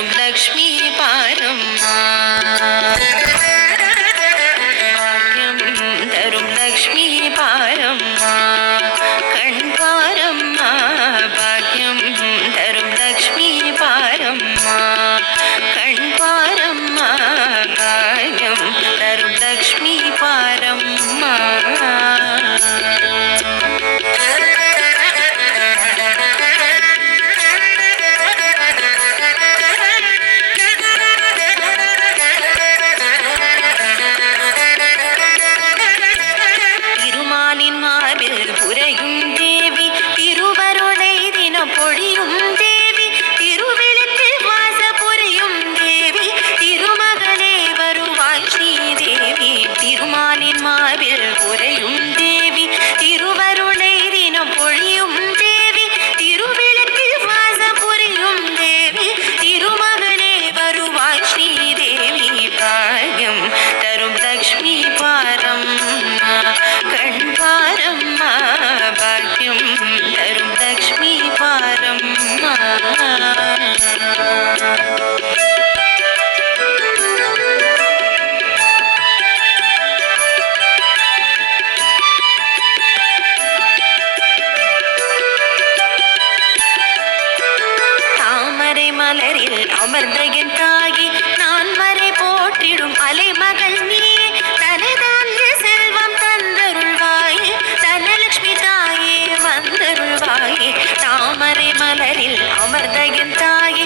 लक्ष्मी लक्ष्मीपारम् மலரில் அமர்ந்த என் தாகி நான் மறை போற்றிடும் அலைமகள் நீ தனதான செல்வம் தந்தருள்வாயே. தனலட்சுமி தாயே வந்தருள்வாயே. தாமரை மலரில் அமர்ந்த என் தாயே